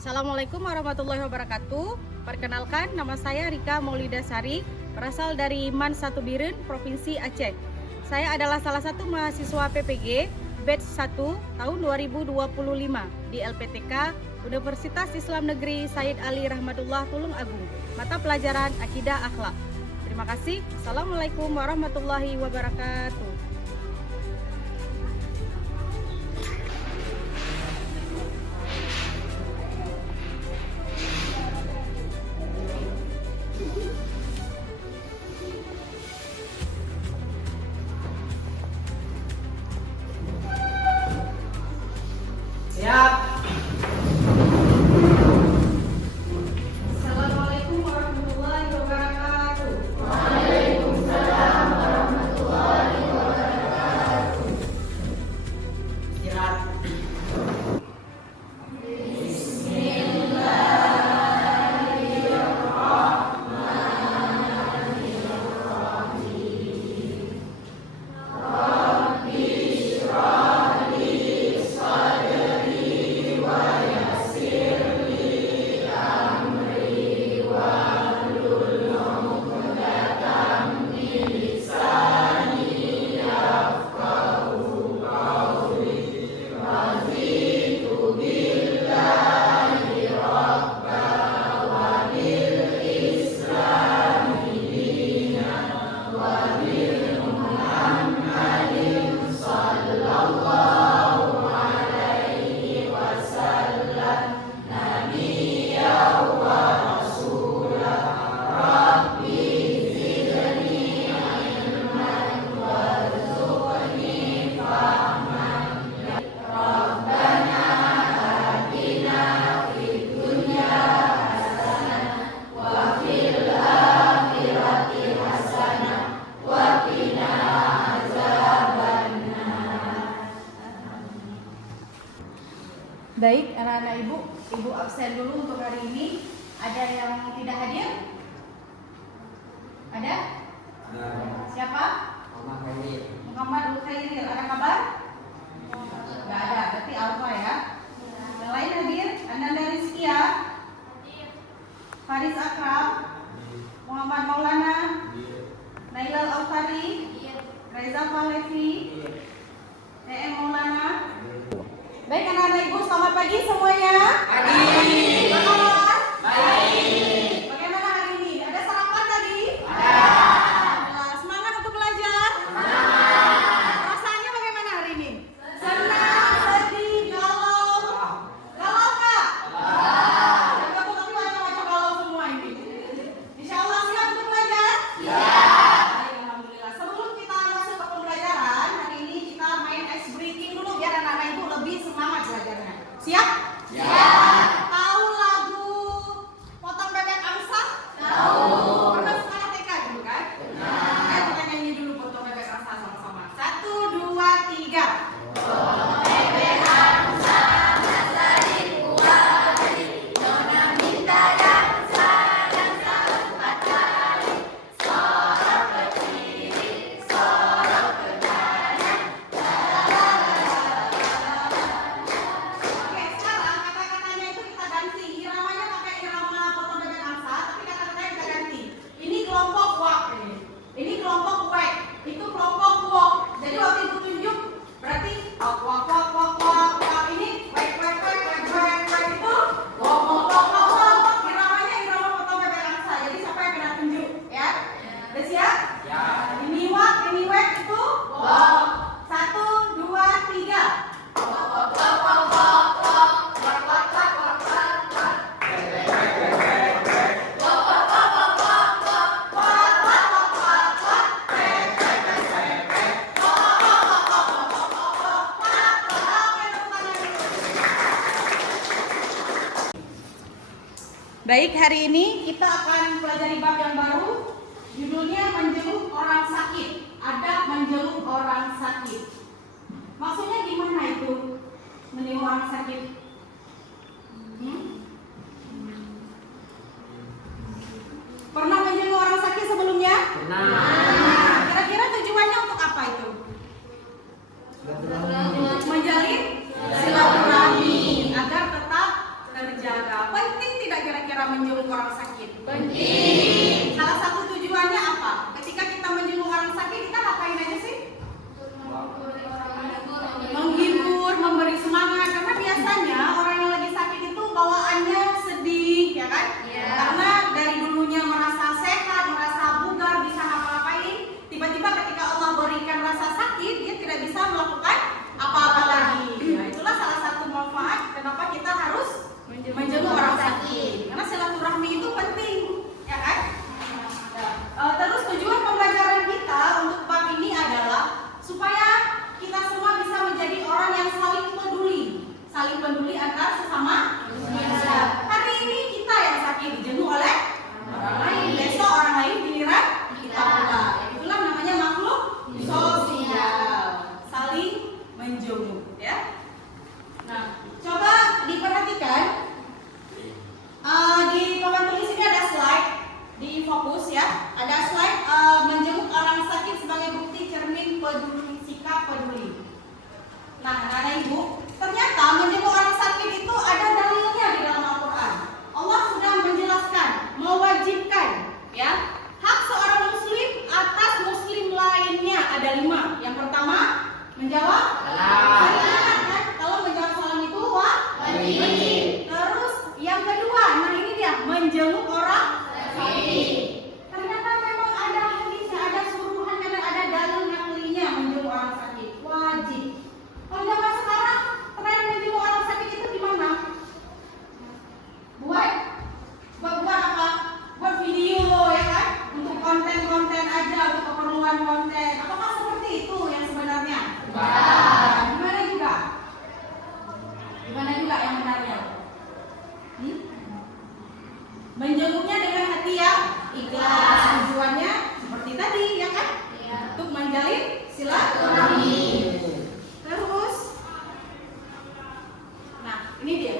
Assalamualaikum warahmatullahi wabarakatuh. Perkenalkan, nama saya Rika Maulidasari, berasal dari MAN 1 Biren, Provinsi Aceh. Saya adalah salah satu mahasiswa PPG batch 1 tahun 2025 di LPTK Universitas Islam Negeri Said Ali Rahmatullah Tulung Agung, mata pelajaran Akidah Akhlak. Terima kasih. Assalamualaikum warahmatullahi wabarakatuh. Siap. Assalamualaikum warahmatullahi wabarakatuh. Waalaikumsalam warahmatullahi wabarakatuh. Istirahat. Baik, anak-anak ibu absen dulu untuk hari ini. Ada yang tidak hadir? Ada? Siapa? Muhammad Khairil. Ada kabar? Nggak ada, berarti Alfa ya. Yang lain hadir? Ananda Rizkia, Faris Akram, Muhammad Maulana, Nailal Alfari, Reza Falevi, TM Maulana. Baik anak-anak ibu, selamat pagi semuanya. Pagi. Apa kabar? Baik. Bagaimana hari ini? Ada sarapan tadi? Ada. Semangat untuk belajar? Semangat. Perasaannya bagaimana hari ini? Senang, sedih, galau. Galau Kak? Galau. Tapi wajah-wajah galau semua ini. Insya Allah siap untuk belajar? Siap. Baik, alhamdulillah. Sebelum kita masuk ke pembelajaran, hari ini kita main ice breaking dulu biar anak-anak ibu lebih semangat belajarnya. Siap? Siap. Tahu lagu Potong Bebek Angsa? Tahu. Pernah sekolah TK dulu kan? Pernah. Ayo kita nyanyi dulu Potong Bebek Angsa sama-sama. 1, 2, 3. Potong bebek angsa, angsa di kuali. Nona minta dansa, dansa 4 kali. Sorot ke kiri, sorot ke kanan. Oke, sekarang kata-katanya itu kita ganti. Iramanya pakai irama Potong Bebek Angsa, tapi kata-katanya kita ganti. Ini kelompok wak ini. Ini kelompok wek. Itu kelompok wok. Jadi waktu ibu tunjuk berarti wak wak wak wak wak wak. Ini wek wek wek wek wek wek itu wok wok wok wok wok. Iramanya irama Potong Bebek Angsa. Jadi siapa yang kena tunjuk ya? Udah siap? Ya. Ini wak, ini wek itu wok. 1, 2, 3. Baik, hari ini kita akan pelajari bab yang baru. Judulnya menjenguk orang sakit. Adab menjenguk orang sakit. Maksudnya gimana itu? Menjenguk orang sakit? Pernah menjenguk orang sakit sebelumnya? Nah, kira-kira tujuannya untuk apa itu? Menjalin silaturahmi agar tetap terjaga. ibadah. Penting tidak kira-kira menjenguk orang sakit? Penting. Salah satu tujuannya apa? Ketika kita menjenguk orang sakit, kita ngapain aja sih? Menghibur, memberi semangat. Karena biasanya orang yang lagi sakit itu bawaannya sedih, ya kan? Iya. Karena dari dulunya merasa sehat, merasa bugar, bisa ngapa-ngapain, tiba-tiba ketika Allah berikan rasa sakit, dia tidak bisa melakukan apa-apa lagi. Nah, itulah salah satu manfaat kenapa kita harus menjenguk orang sakit. Karena silaturahmi itu penting, ya kan? Terus tujuan pembelajaran kita untuk bab ini adalah supaya kita semua bisa menjadi orang yang saling peduli antar sesama manusia. Hari ini kita yang sakit dijenguk oleh orang lain, besok orang lain giliran kita pula. Itulah namanya makhluk sosial, saling menjenguk, ya. Nah, coba diperhatikan di papan tulis ini ada slide, di fokus ya. Ada slide menjenguk orang sakit sebagai bukti cermin peduli, sikap peduli. Nah, anak-anak ibu, ternyata menjenguk orang sakit itu ada dalilnya di dalam Al-Quran. Allah sudah menjelaskan, mewajibkan ya hak seorang muslim atas muslim lainnya ada 5. Yang pertama, menjawab salam. Kan? Kalau menjawab salam itu wajib. Terus yang kedua, nah ini dia, menjenguk orang sakit. Ternyata memang ada hadisnya, ada suruhannya, dan ada dalil naklinya menjenguk orang sakit. Wajib. Kalau zaman sekarang, tren menjenguk orang sakit itu gimana? Buat apa? Buat video ya kan? Untuk konten-konten aja, untuk keperluan konten. Apakah seperti itu yang sebenarnya? Gimana juga? Gimana juga yang benarnya? Menjenguknya dengan hati yang ikhlas. Tujuannya seperti tadi, ya kan? Iya. Untuk menjalin silaturahmi. Terus, nah ini dia.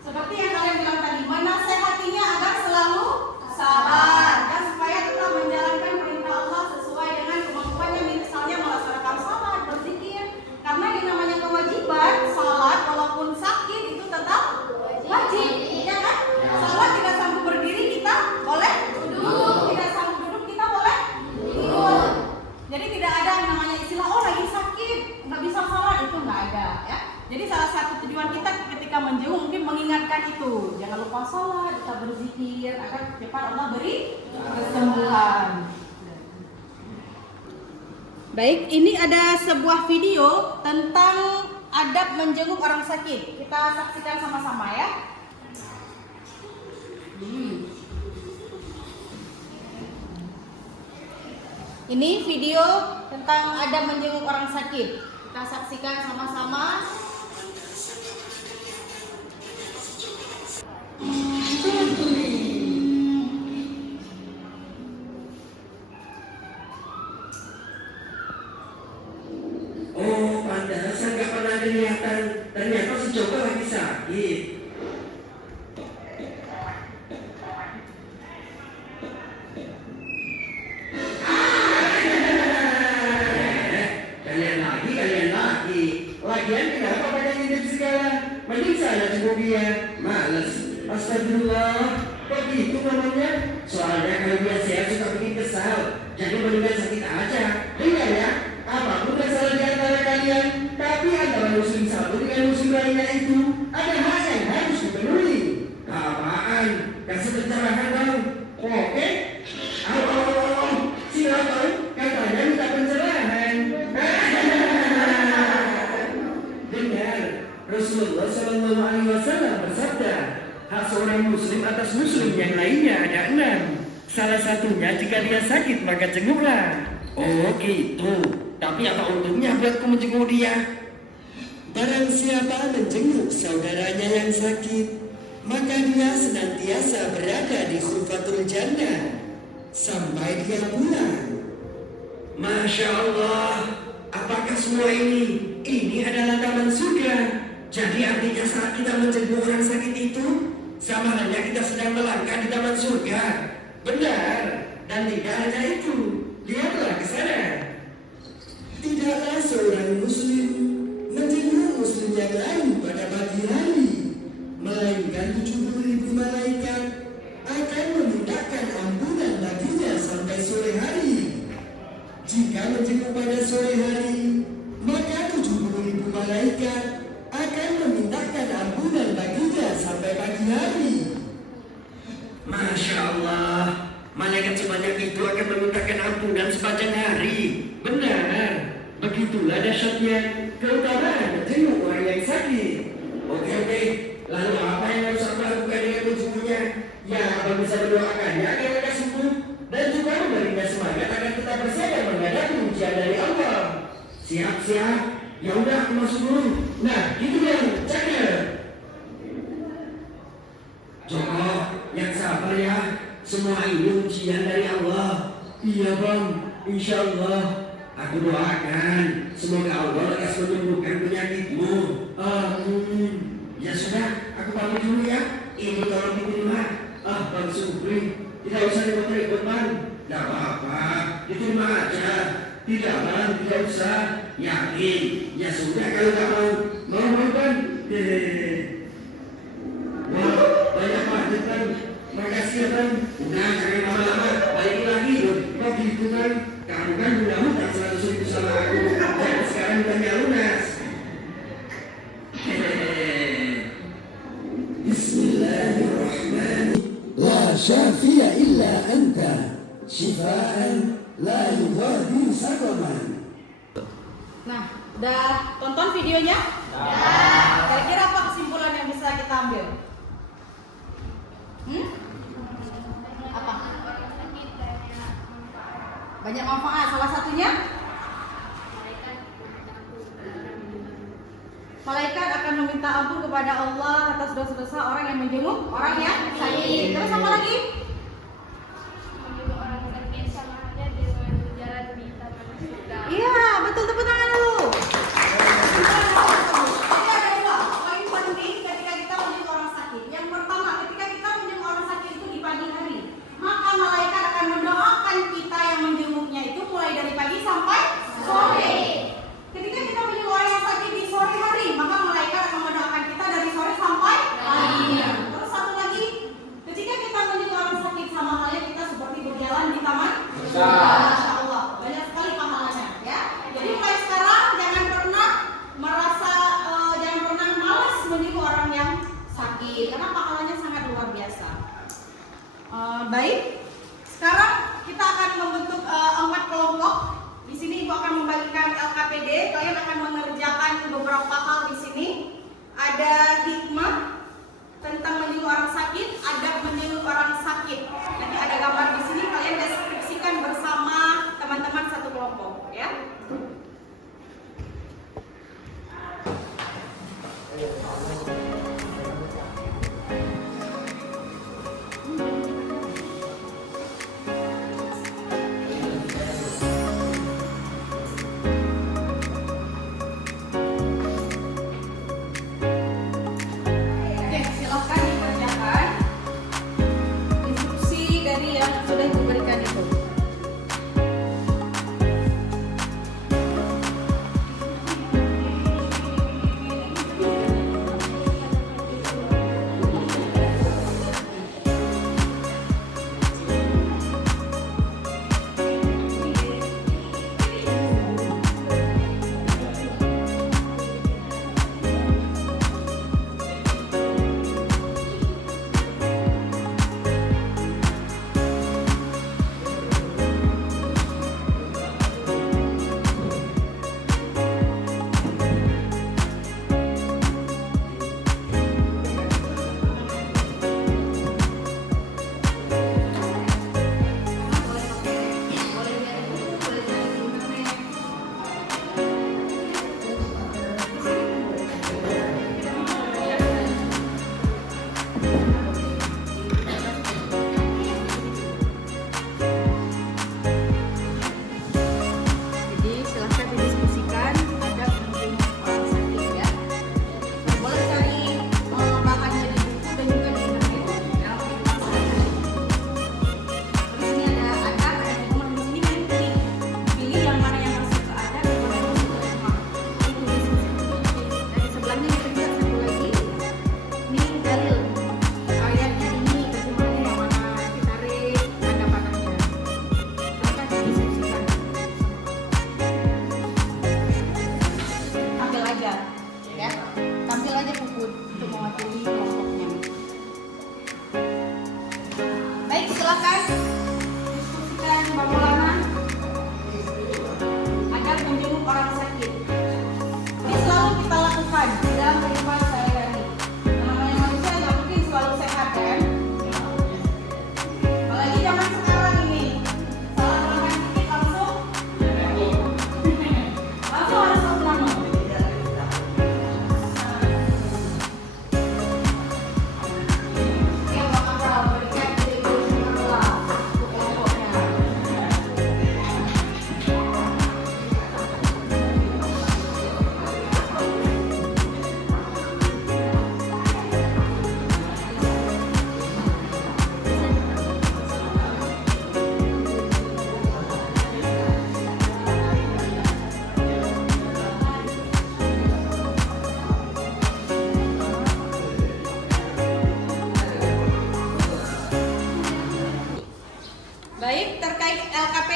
Seperti yang kalian bilang tadi, menasehatinya agar selalu sabar dan supaya tetap menjalankan perintah Allah sesuai dengan kemampuannya, misalnya melaksanakan salat, berzikir. Karena yang namanya kewajiban salat walaupun sakit itu tetap wajib, ya kan? Salat tidak sanggup berdiri kita boleh duduk, tidak sanggup duduk kita boleh tidur. Jadi tidak ada yang namanya istilah oh lagi sakit nggak bisa salat, itu nggak ada ya. Jadi salah satu tujuan kita ketika menjenguk mungkin mengingatkan itu, jangan lupa salat, kita berzikir agar cepat Allah beri kesembuhan. Baik, ini ada sebuah video tentang adab menjenguk orang sakit. Kita saksikan sama-sama ya. Ini video tentang adab menjenguk orang sakit. Kita saksikan sama-sama. Oh, pantesan gak pernah kelihatan. Ternyata si Joko lagi sakit. Kalian lagi. Lagian kenapa pada ngintip segala? Mending sana jenguk dia. Males. Astagfirullah. Begitu namanya. Soalnya kalau dia sehat suka bikin kesal. Jadi mendingan sakit aja. Dengar ya. Apapun masalah di antara kalian, tapi antara muslim satu dengan muslim lainnya itu ada hal yang harus dipenuhi. Apaan? Kasih pencerahan dong. Oke? Silakan. Katanya minta pencerahan. Dengar, Rasulullah SAW bersabda, hak seorang muslim atas muslim yang lainnya ada 6. Salah satunya jika dia sakit maka jenguklah. Oh gitu. Tapi apa untungnya buatku menjenguk dia? Barang siapa menjenguk saudaranya yang sakit, maka dia senantiasa berada di khulfatul jannah sampai dia pulang. Masya Allah, apakah semua ini? Ini adalah taman surga. Jadi artinya saat kita menjenguk orang sakit itu, sama halnya kita sedang melangkah di taman surga. Benar, dan tidak hanya itu. Lihatlah ke sana. Tidaklah seorang muslim menjenguk muslim yang lain pada pagi hari, melainkan 70 saja. Ya, Abang bisa mendoakannya agar mereka sembuh dan juga memberinya semangat agar tetap bersabar menghadapi ujian dari Allah. Siap-siap. Ya udah, aku masuk dulu. Nah, itu yang cakep. Joko, yang sabar ya. Semua ini ujian dari Allah. Iya bang, insya Allah. Aku doakan semoga Allah lekas menyembuhkan penyakitmu. Amin. Ya sudah, aku pamit dulu ya. Ini tolong diterima. Bang Supri, tidak usah ribet-ribet bang. Tidak apa-apa, diterima aja. Tidak bang, tidak usah. Yakin? Ya sudah kalau nggak mau kan? Wah, banyak banget kan. Makasih ya bang. Udah jangan lama-lama, balik lagi loh. Kok gitu kan? Kamu kan udah hutang 100.000 sama aku. Dan sekarang hutangnya lunas. Bismillahirrahmanirrahim. La syafi'a illa anta, shifaan la yughadiru saqaman. Nah, udah tonton videonya? Kira-kira apa kesimpulan yang bisa kita ambil? Apa? Banyak manfaat. Salah satunya? Malaikat akan meminta ampun kepada Allah atas dosa-dosa orang yang menjenguk orang yang sakit. Terus apa lagi? Iya, betul, tepuk tangan dulu. Jadi ada dua poin penting ketika kita menjenguk orang sakit. Yang pertama, ketika kita menjenguk orang sakit itu di pagi hari, maka malaikat akan mendoakan kita yang menjenguknya itu mulai dari pagi sampai sore. Ketika kita menjenguk orang yang sakit di sore hari, maka malaikat akan mendoakan kita dari sore sampai pagi. Terus satu lagi, ketika kita menjenguk orang sakit, sama halnya kita seperti berjalan di taman. Masya Allah, banyak sekali pahalanya ya. Jadi mulai sekarang jangan pernah malas menjenguk orang yang sakit karena pahalanya sangat luar biasa. Baik, sekarang kita akan membentuk 4 kelompok. Di sini Ibu akan membagikan LKPD. Kalian akan mengerjakan beberapa hal di sini. Ada hikmah tentang menjenguk orang sakit, adab menjenguk orang sakit. Nanti ada gambar di sini. Kalian deskripsikan bersama teman-teman satu kelompok, ya. Oke, silahkan dikerjakan instruksi dari yang sudah diberikan itu. Jadi silahkan didiskusikan adab menjenguk orang sakit ya. Boleh cari bahannya di buku dan juga di internet ya. Di sini ada adab, ada hikmah. Di sini kan pilih yang mana yang masuk ke adab, yang mana yang masuk ke hikmah. Itu diskusi. Dan di sebelahnya kita lihat satu lagi. Ini dalil ayatnya ini terjemahannya yang mana ditarik ada panahnya. Silahkan didiskusikan. Ambil aja ya, ambil aja buku untuk mewakili kelompoknya. Baik, silakan diskusikan Mbak Maulana agar menjenguk orang sakit. Ini selalu kita lakukan dalam kehidupan sehari-hari. Yang namanya manusia nggak mungkin selalu sehat kan?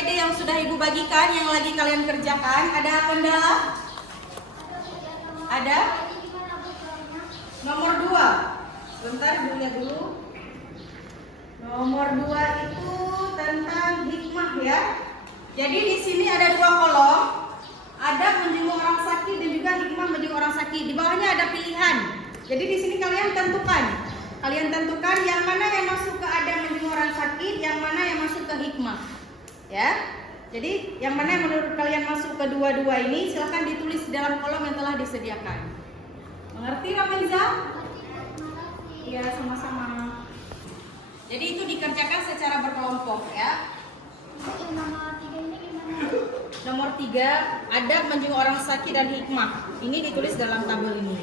PPD yang sudah Ibu bagikan, yang lagi kalian kerjakan, ada kendala? Ada? Nomor 2. Sebentar, lihat dulu. Nomor 2 itu tentang hikmah ya. Jadi di sini ada 2 kolom. Ada menjenguk orang sakit dan juga hikmah menjenguk orang sakit. Di bawahnya ada pilihan. Jadi di sini kalian tentukan. Kalian tentukan yang mana yang masuk ke ada menjenguk orang sakit, yang mana yang masuk ke hikmah. Ya. Jadi yang mana yang menurut kalian masuk ke dua-dua ini silahkan ditulis di dalam kolom yang telah disediakan. Mengerti Ramaiza? Iya, sama-sama. Jadi itu dikerjakan secara berkelompok ya. Nomor 3, adab menjenguk orang sakit dan hikmah. Ini ditulis dalam tabel ini.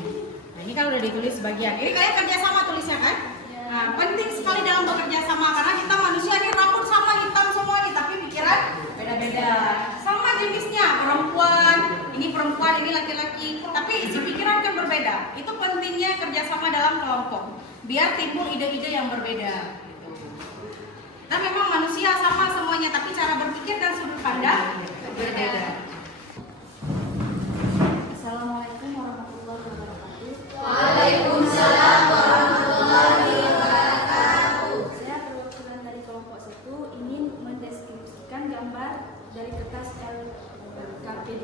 Nah, ini kan udah ditulis sebagian. Ini kalian kerja sama tulisnya kan? Nah, penting sekali dalam bekerja sama karena kita manusia ini rambut sama hitam semua nih, tapi pikiran beda-beda. Sama jenisnya, perempuan, ini laki-laki, tapi isi pikiran kan berbeda. Itu pentingnya kerjasama dalam kelompok. Biar timbul ide-ide yang berbeda. Nah, memang manusia sama semuanya, tapi cara berpikir dan sudut pandang berbeda. Assalamualaikum warahmatullahi wabarakatuh. Waalaikumsalam warahmatullahi wabarakatuh. Saya perwakilan dari kelompok 1 ingin mendeskripsikan gambar dari kertas LKPD.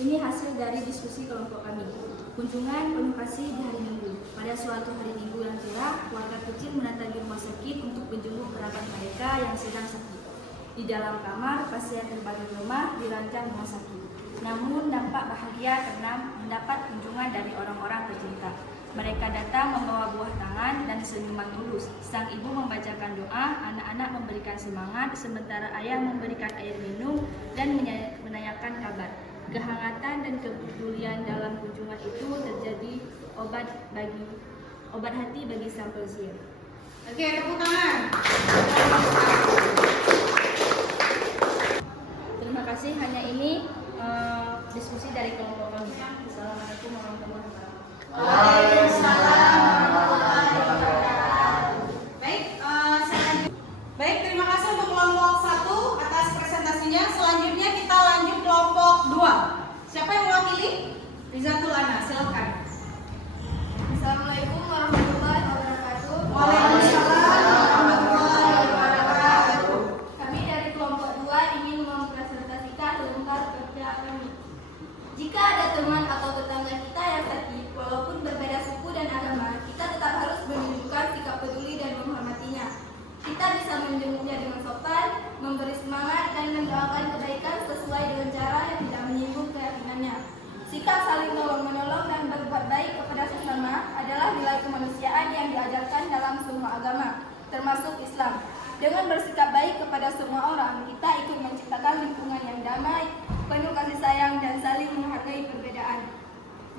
Ini hasil dari diskusi kelompok kami. Kunjungan penuh kasih di hari Minggu. Pada suatu hari Minggu yang cerah, keluarga kecil mendatangi rumah sakit untuk menjenguk kerabat mereka yang sedang sakit. Di dalam kamar, pasien terbangun lemah di ranjang rumah sakit. Namun nampak bahagia karena mendapat kunjungan dari orang-orang tercinta. Mereka datang membawa buah tangan dan senyuman tulus. Sang ibu membacakan doa, anak-anak memberikan semangat, sementara ayah memberikan air minum dan menanyakan kabar. Kehangatan dan kepedulian dalam kunjungan itu terjadi obat hati bagi sang pasien. Oke, tepuk tangan. Terima kasih, hanya ini diskusi dari kelompok kami. Assalamualaikum warahmatullahi wabarakatuh. Waalaikumsalam warahmatullahi wabarakatuh. Baik, terima kasih untuk kelompok 1 atas presentasinya. Selanjutnya kita lanjut kelompok 2. Siapa yang mewakili? Rizatul Ana, silakan. Assalamualaikum warahmatullahi wabarakatuh. Waalaikumsalam warahmatullahi wabarakatuh. Kami dari kelompok 2 ingin mempresentasikan lembar kerja kami. Jika ada teman atau tetangga kita yang sakit, walaupun berbeda suku dan agama, kita tetap harus menunjukkan sikap peduli dan menghormatinya. Kita bisa menjenguknya dengan sopan, memberi semangat, dan mendoakan kebaikan sesuai dengan cara yang tidak menyinggung keyakinannya. Sikap saling tolong-menolong dan berbuat baik kepada sesama adalah nilai kemanusiaan yang diajarkan dalam semua agama, termasuk Islam. Dengan bersikap baik kepada semua orang, kita ikut menciptakan lingkungan yang damai, penuh kasih sayang, dan saling menghargai perbedaan.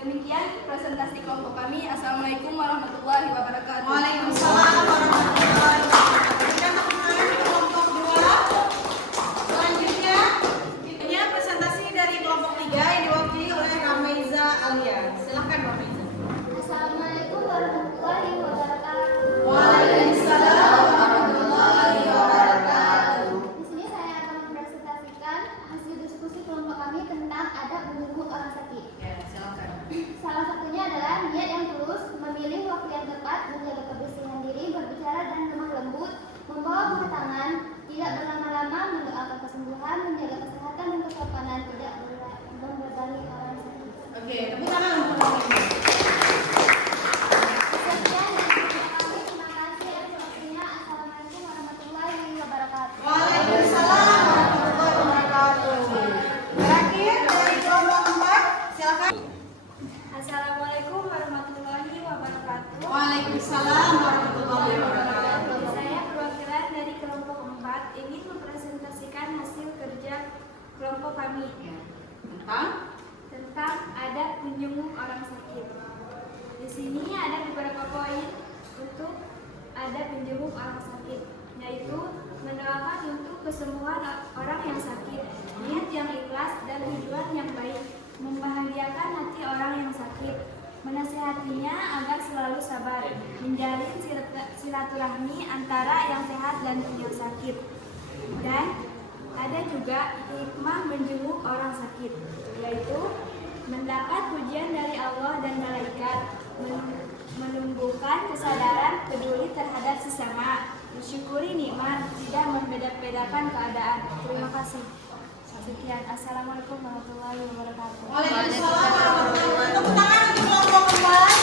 Demikian presentasi kelompok kami. Assalamualaikum warahmatullahi wabarakatuh. Waalaikumsalam warahmatullahi wabarakatuh. Berikan tepuk tangan untuk kelompok 2. Selanjutnya, ini presentasi dari kelompok 3 yang diwakili oleh Ramaiza Alia. Silakan Ramaiza. Assalamualaikum warahmatullahi wabarakatuh. Waalaikumsalam warahmatullahi wabarakatuh. Di sini saya akan mempresentasikan hasil diskusi kelompok kami tentang adab menjenguk orang sakit. Ya, silakan. Salah satunya adalah niat yang tulus, memilih waktu yang tepat, menjaga kebersihan diri, berbicara dan lemah lembut, membawa buah tangan, tidak berlama-lama, mendoakan kesembuhan, menjaga kesehatan dan kesopanan, tidak membebani orang sakit. Oke, tepuk tangan untuk kelompok ini. Sekian dari kami, terima kasih atas waktunya. Assalamualaikum warahmatullahi wabarakatuh. Waalaikumsalam warahmatullahi wabarakatuh. Terakhir dari kelompok 4, silakan. Assalamualaikum warahmatullahi wabarakatuh. Waalaikumsalam warahmatullahi wabarakatuh. Saya perwakilan dari kelompok 4 ingin mempresentasikan hasil kerja kelompok kami tentang adab menjenguk orang sakit. Di sini ada beberapa poin untuk adab menjenguk orang sakit, yaitu mendoakan untuk kesembuhan orang yang sakit, niat yang ikhlas dan tujuan yang baik, membahagiakan hati orang yang sakit, menasihatinya agar selalu sabar, menjalin silaturahmi antara yang sehat dan yang sakit, Dan ada juga hikmah menjenguk orang sakit, yaitu mendapat pujian dari Allah dan malaikat, menumbuhkan kesadaran peduli terhadap sesama, mensyukuri nikmat, tidak membeda-bedakan keadaan. Terima kasih. Sekian. Assalamualaikum warahmatullahi wabarakatuh. Waalaikumsalam warahmatullahi wabarakatuh. Tepuk tangan untuk kelompok keempat.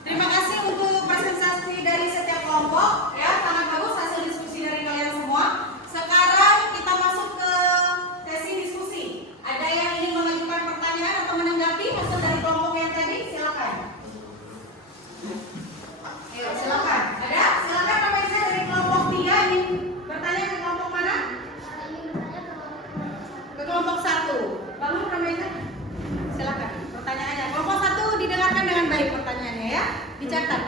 Terima kasih untuk presentasi dari setiap kelompok. Ya, sangat bagus hasil diskusi dari kalian semua. Sekarang kita masuk ke sesi diskusi. Ada yang ingin mengajukan pertanyaan atau menanggapi hasil dari kelompok yang tadi? Silakan. Ayo, silakan. Ada? Silakan Ramaisa dari kelompok 3 ingin bertanya ke kelompok mana? Ke kelompok 1. Bangun Ramaisa. Silakan. Pertanyaannya. Kelompok 1 didengarkan dengan baik pertanyaannya ya. Dicatat.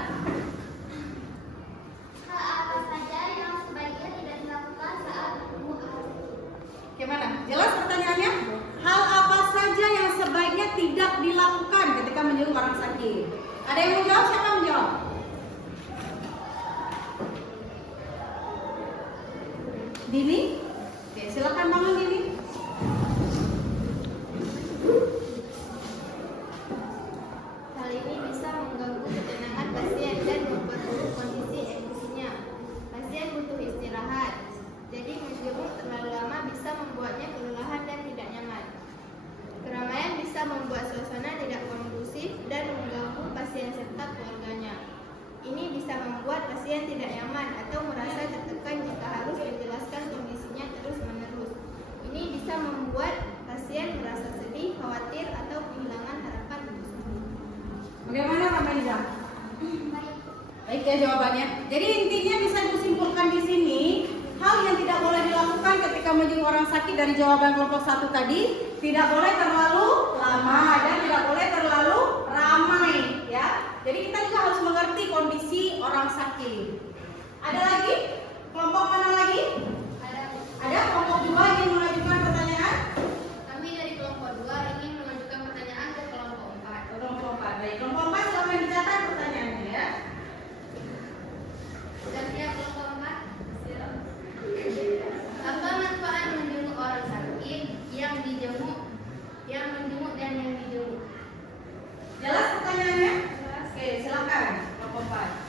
Hal apa saja yang sebaiknya tidak dilakukan saat menjenguk orang sakit? Gimana? Jelas pertanyaannya? Hal apa saja yang sebaiknya tidak dilakukan ketika menjenguk orang sakit? Ada yang mau jawab? Siapa yang mau jawab? Dini? Oke, silakan bangun Dini. Hal ini bisa mengganggu ketenangan pasien dan memperburuk kondisi emosinya. Pasien butuh istirahat, jadi menjenguk terlalu lama bisa membuatnya kelelahan dan tidak nyaman. Keramaian bisa membuat suasana tidak kondusif dan mengganggu pasien serta keluarganya. Ini bisa membuat pasien tidak nyaman atau merasa tertekan jika harus menjelaskan kondisinya terus-menerus. Ini bisa membuat pasien merasa sedih, khawatir, atau kehilangan harapan untuk sembuh. Bagaimana Ramaisa? Baik ya jawabannya. Jadi intinya bisa disimpulkan di sini, hal yang tidak boleh dilakukan ketika menjenguk orang sakit dari jawaban kelompok 1 tadi, tidak boleh terlalu lama dan tidak boleh terlalu ramai ya. Jadi kita juga harus mengerti kondisi orang sakit. Ada lagi? Kelompok mana lagi? Ada kelompok 2 yang mengajukan pertanyaan? Kami dari kelompok 2 ingin mengajukan pertanyaan ke kelompok 4. Kelompok 4. Baik, kelompok 4 silakan dicatat pertanyaannya ya. Sudah siap kelompok 4? Siap. Apa manfaat menjenguk orang sakit, yang menjenguk dan yang dijenguk? Jelas pertanyaannya? Oke, silakan kelompok 4.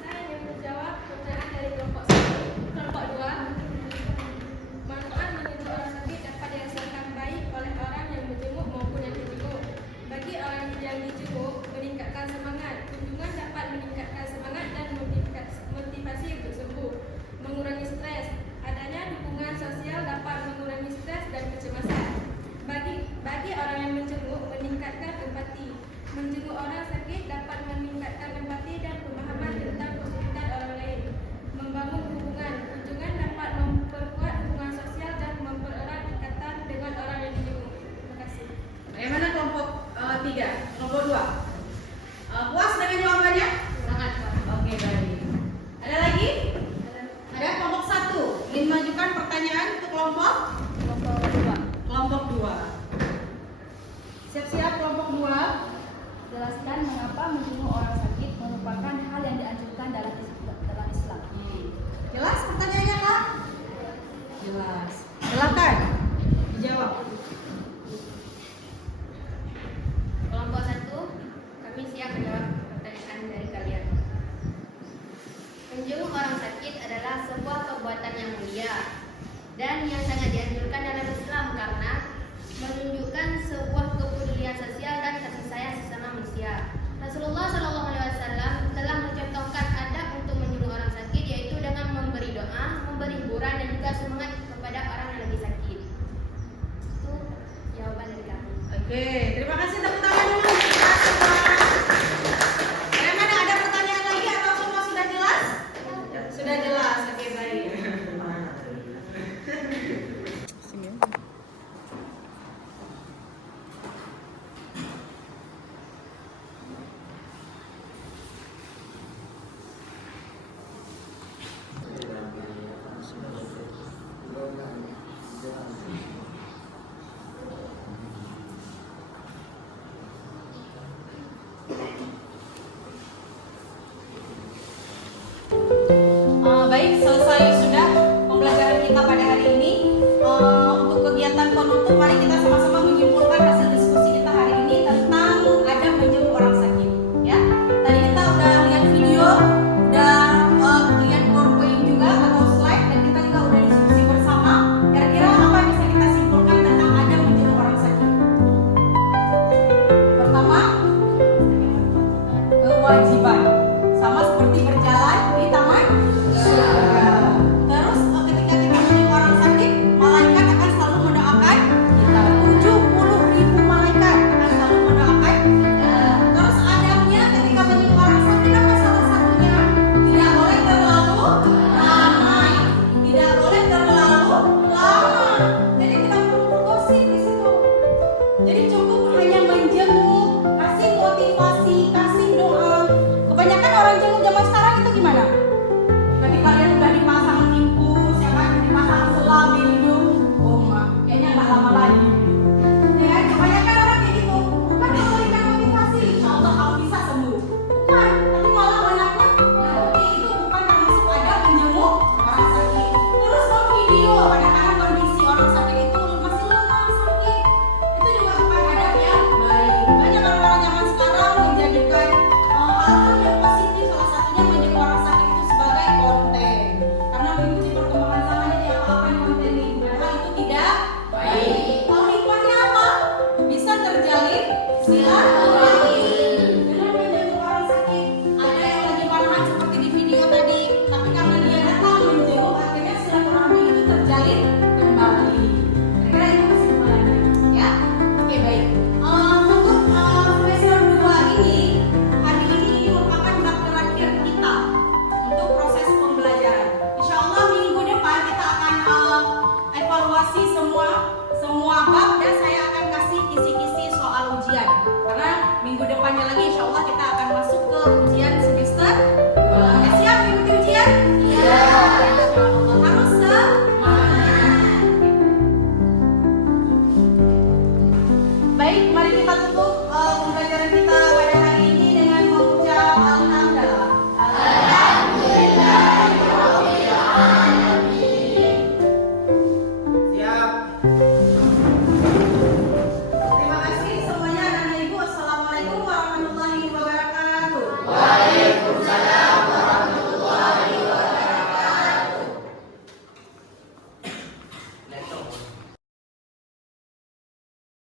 Saya ingin menjawab pertanyaan dari kelompok 1. Kelompok 2. Manfaat menjenguk orang sakit dapat dirasakan baik oleh orang yang menjenguk maupun yang dijenguk. Bagi orang yang dijenguk, meningkatkan semangat. Kunjungan dapat meningkatkan semangat dan motivasi untuk sembuh. Mengurangi stres. Adanya dukungan sosial dapat mengurangi stres dan kecemasan. Bagi orang yang menjenguk, meningkatkan empati. Menjenguk orang sakit dapat meningkatkan empati dan pemahaman tentang kesulitan orang lain. Membangun hubungan. Kunjungan dapat memperkuat hubungan sosial dan mempererat ikatan dengan orang yang dijenguk. Terima kasih. Bagaimana kelompok 3? Kelompok 2? Puas dengan jawabannya? Sangat. Oke, baik. Ada lagi? Ada kelompok 1 ingin mengajukan pertanyaan untuk kelompok 2. Kelompok 2. Siap-siap kelompok 2. Jelaskan mengapa menjenguk orang sakit merupakan hal yang dianjurkan dalam Islam. Jelas pertanyaannya, Kak? Jelas. Silakan dijawab. Kelompok 1, kami siap menjawab pertanyaan dari kalian. Menjenguk orang sakit adalah sebuah perbuatan yang mulia dan yang sangat dianjurkan dalam Islam karena menunjukkan sebuah kepedulian sosial dan kasih sayang sesama manusia. Rasulullah SAW telah mencontohkan adab untuk menjenguk orang sakit, yaitu dengan memberi doa, memberi hiburan, dan juga semangat kepada orang yang lagi sakit. Itu jawaban dari kami. Oke, terima kasih, tepuk tangan dulu. Bagaimana, ada pertanyaan lagi atau semua sudah jelas? Sudah jelas. Oke, baik. cukup hanya menjenguk, kasih motivasi, kasih doa. Kebanyakan orang jenguk zaman sekarang itu gimana? Tadi kalian udah dipasang nimbus, ya kan? Dipasang selam di hidung. Oh mah, kayaknya nggak lama lagi. Ya, kebanyakan orang kayak gitu. Bukan memberikan motivasi, insya Allah kamu bisa sembuh. Bukan, tapi malah banyaknya seperti itu bukan termasuk ada menjenguk orang sakit. Terus memvideo kadang-kadang kondisi orang sakit itu masih lemah sakit. Itu juga bukan adab yang baik. Banyak orang-orang zaman sekarang menjadikan hal-hal yang positif, salah satunya menjadikan orang sakit itu sebagai konten. Karena mengikuti perkembangan zaman jadi apa-apa konten ini. Padahal itu tidak baik. Kalau hikmahnya apa? Bisa terjalin silaturahmi. Dengan menjenguk orang sakit. Ada yang lagi marahan seperti di video tadi, tapi karena dia datang menjenguk, akhirnya silaturahmi itu terjalin kembali. Kira-kira itu kesimpulannya, ya? Oke, baik. Untuk semester 2 ini, hari ini merupakan bab terakhir kita untuk proses pembelajaran. Insya Allah minggu depan kita akan evaluasi semua bab dan saya akan kasih kisi-kisi soal ujian. Karena minggu depannya lagi insya Allah kita akan masuk ke ujian semester 2. Siap mengikuti ujian? Iya. Insya Allah harus semangat. Baik, mari kita tutup